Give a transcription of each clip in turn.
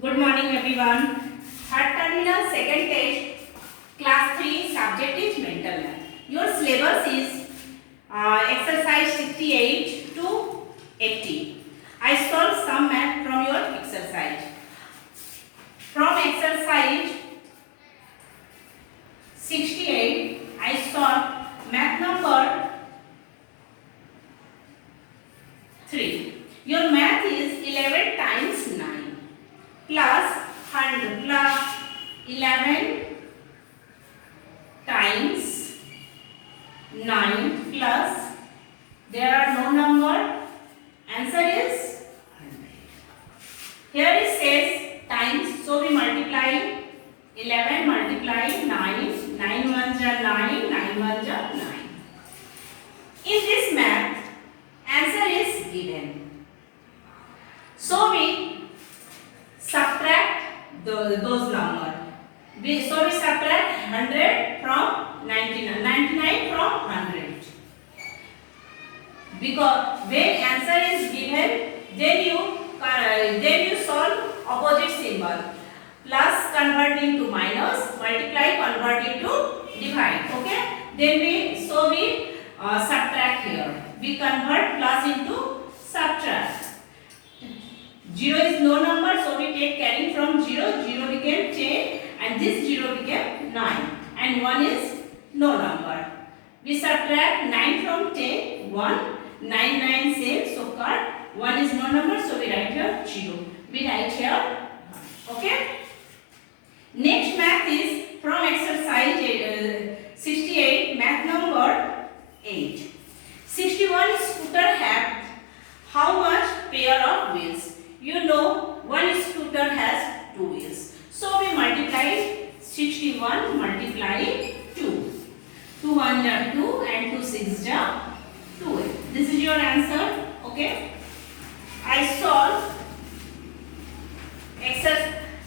Good morning everyone. Third terminal second test class 3 subject is mental math. Your syllabus is exercise 68 to 80. I solved some math from your exercise. From exercise 68 I solved math number 3. Your math is 11 times 9. Plus 100 plus 11 times 9 plus there are no number, answer is 100. Here it says times, so we multiply 11 multiply 9, 9 ones are 9, 9 ones are 9. In this math answer is given, so we subtract those numbers. So we subtract 100 from 99, 99 from 100. Because when answer is given, then you solve opposite symbol. Plus convert into minus, multiply convert into divide. Okay? Then we subtract here. We convert plus into subtract. 0 is no number, so we take carry from 0. 0 became 10 and this 0 became 9. And 1 is no number. We subtract 9 from 10, 1. 9, 9 same, so cut. 1 is no number, so we write here 0. We write here 1. Okay? Next math is from exercise 68, math number 8. 61 scooter have how much pair of wheels? You know, one scooter has 2 wheels. So we multiply 61 multiply 2. 2 1 are 2 and 2 6 are 12. This is your answer. Okay. I solve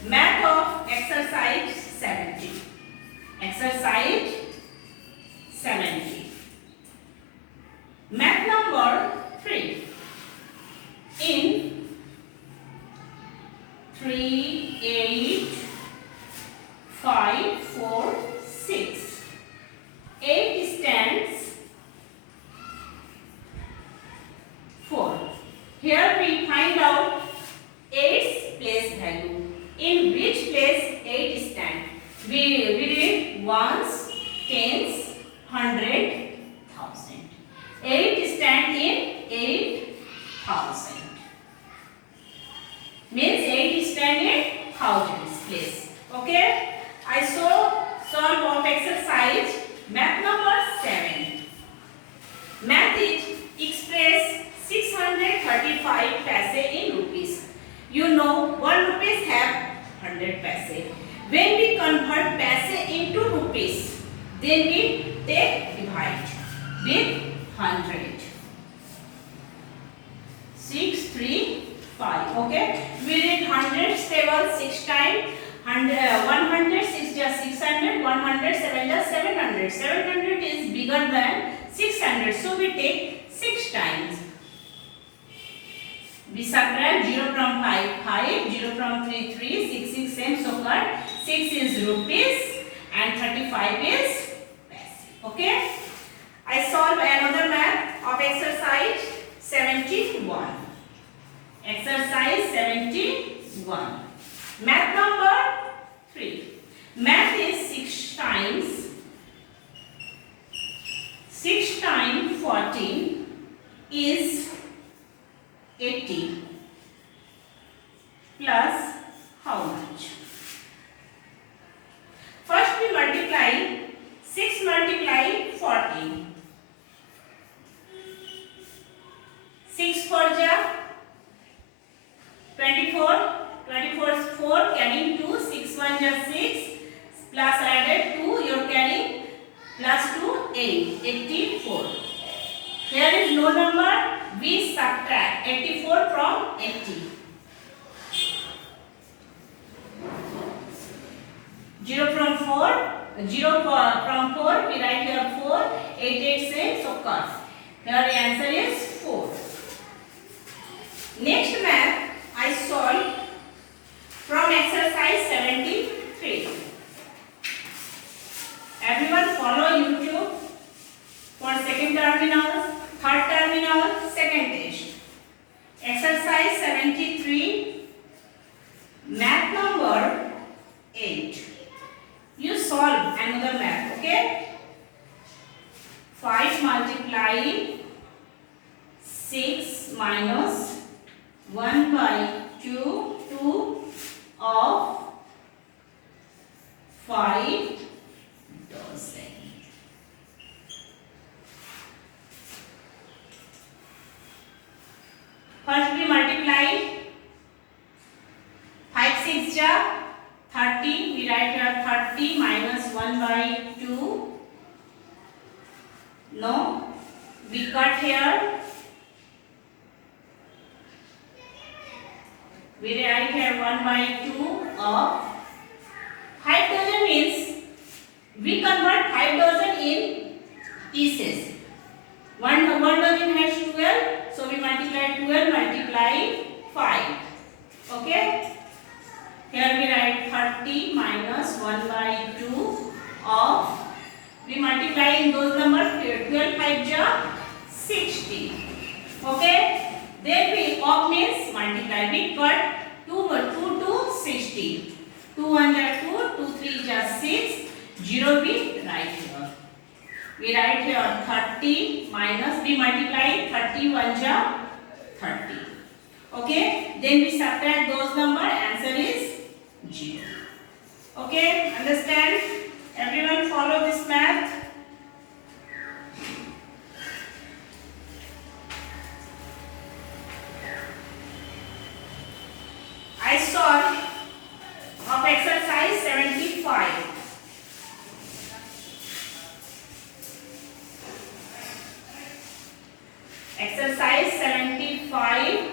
math of exercise 70. Exercise 70. Math number 3. In 3, 8, 5, 4, 6. 8 stands 4. Here we find out 8's place value. In which place 8 stands? We read ones, tens, 100, 1000. 8 stand in 8,000. Means 8 stand in thousands place. Okay? I solve of exercise math number 7. Math is express 635 paise in rupees. You know 1 rupees have 100 paise. When we convert paise into rupees, then we take divide with 100. 6, 3, 5. Okay? We read 100 table 6 times. 100 6 just 600. 100 7 just 700. 700 is bigger than 600. So we take 6 times. We subtract 0 from 5 5. 0 from 3 3. 6 6 same. So cut. 6 is rupees and 35 is paise. Okay? I solve another math of exercise 71. Exercise 71. Math number 3. Math is 6 times. 6 times 14 is 80. Plus how much? First we multiply 6 multiply 14. 6 4 ja 24. 24 is 4 carrying 2. 6 1 just 6 plus added 2 you are carrying plus 2 8. 84. Here is no number. We subtract 84 from 80. 0 from 4. 0 from 4 we write here 4. 8 8 6 so cut. Here the answer is 4. Next math I solve from 6 ja 30. We write here 30 minus 1 by 2. No, we cut here. We write here 1 by 2 of 5,000 means we convert 5,000 in pieces. One dozen has 12, so we multiply 12 multiply 5. Okay. Here we write 30 minus 1 by 2 of, we multiply in those numbers, 12 5 ja 60. Okay. Then we of means multiply. We cut 2 to 60. 2 1 ja 2, 2 3 ja 6. 0 we write here. We write here 30 minus, we multiply 30 1 ja 30. Okay. Then we subtract those number. Answer is 0. Okay. Understand? Everyone follow this math. I solve of exercise 75. Exercise 75,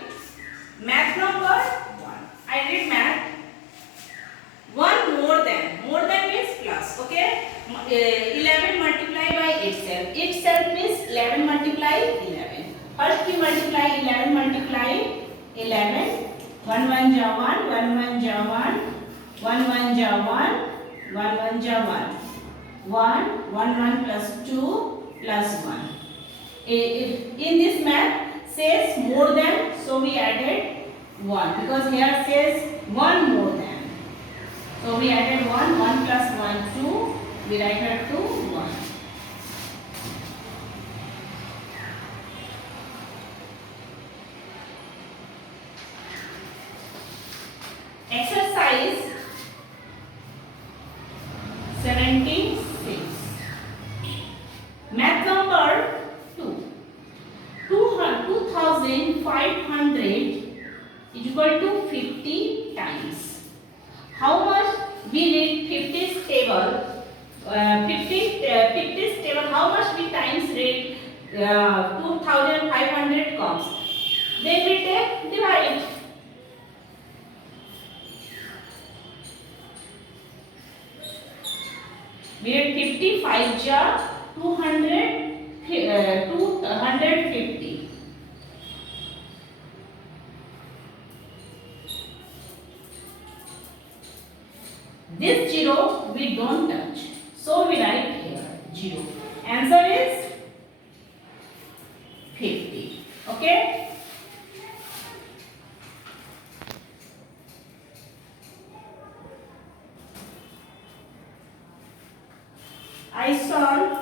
math number 1. I read math. 1 more than means plus. Okay. 11 multiplied by itself. Itself means 11 multiply 11. First we multiply 11 multiply 11. 1 1 ja 1, 1 1 ja 1, 1 1 ja 1, 1 1 ja 1. 1 1 1 plus 2 plus 1. In this math says more than, so we added 1 because here says 1 more than. So we added 1, 1 plus 1 2, we write here 2 1. Exercise 76, math number 2. 2500 is equal to 50 times. How much we read 50's table? 50's table. How much we times read 2500 comes? Then we take divide. We read 55 ja 250. This 0 we don't touch, so we write here 0. Answer is 50. Okay. I solve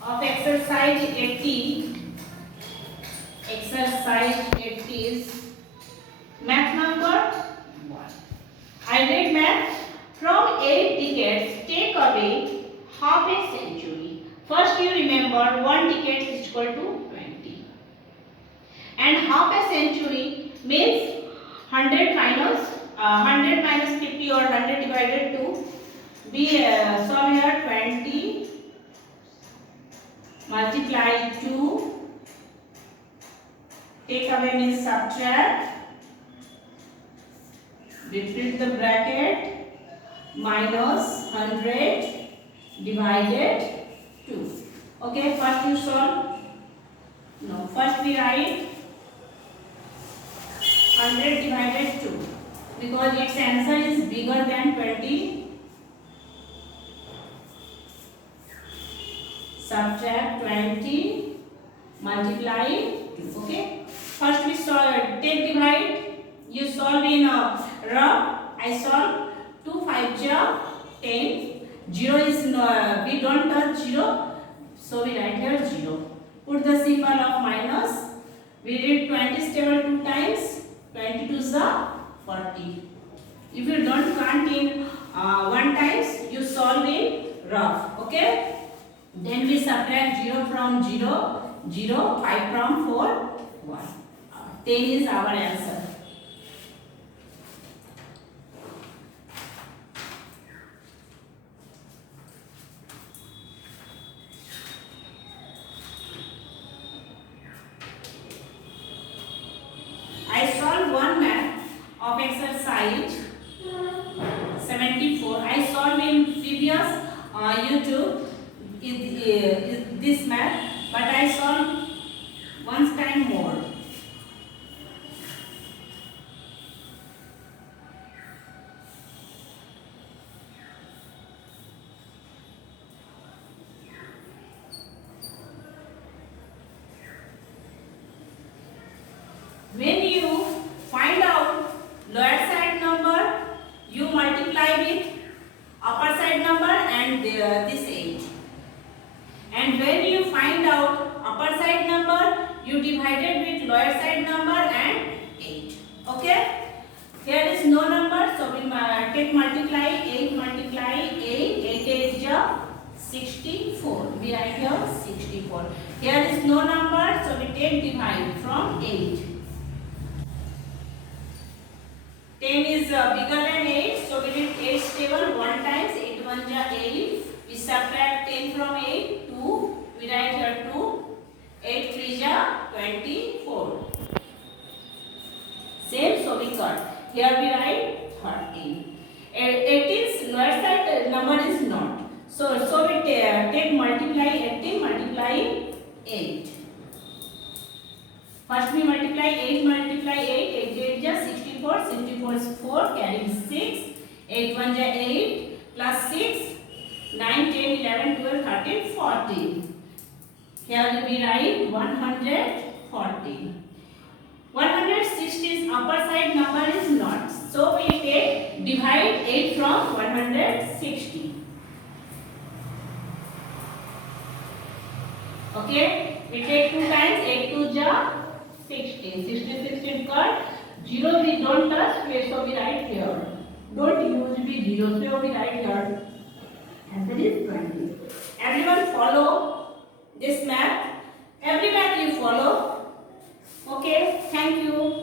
of exercise 80. Exercise 80 is math number 1. I read math. From 8 decades, take away half a century. First you remember 1 decade is equal to 20. And half a century means 100 minus 50 or 100 divided 2. We solve here 20 multiply 2, take away means subtract, repeat the bracket, minus 100 divided 2. Okay, first you solve. No, first we write 100 divided 2 because its answer is bigger than 20. Subtract 20 multiply 2. Okay, first we solve, take divide. You solve in rough. I solve 2 5 ja 10. 0 is we don't touch 0, so we write here 0. Put the symbol of minus. We read 20 table 2 times. 22 is 40. If you don't count in 1 times, you solve rough. Okay. Then we subtract 0 from 0, 0, 5 from 4, 1. 10 is our answer. I solved one math of exercise 74. I solved in previous YouTube is this math, but I solved one time more. When you find out lower side number, you multiply with upper side number and this 8. And when you find out upper side number, you divided with lower side number and 8. Okay? Here is no number, so we take multiply 8 multiply 8. 8 is 64. We write here 64. Here is no number, so we take divide from 8. 10 is bigger than 8, so we did 8 table 1 times 8 1 8. We subtract 10 from 8, 2. We write here 2. 8 3 24. Same, so we cut. Here we write 13. 18's lower side number is not. So we take multiply 18 multiply 8. First we multiply 8 multiply 8. 8 is 64. 64 is 4. Carry 6. 8 1 8 plus 6. 9 10 11 12 13 14. Here we write 140. 160 is upper side number is not. So we take divide 8 from 160. Okay, we take 2 times 8 2 16. 16 cut. 0 we don't touch, so we write here. Don't use be 0, so we write here. Answer is 20. Everyone follow this math. Every math you follow. Okay, thank you.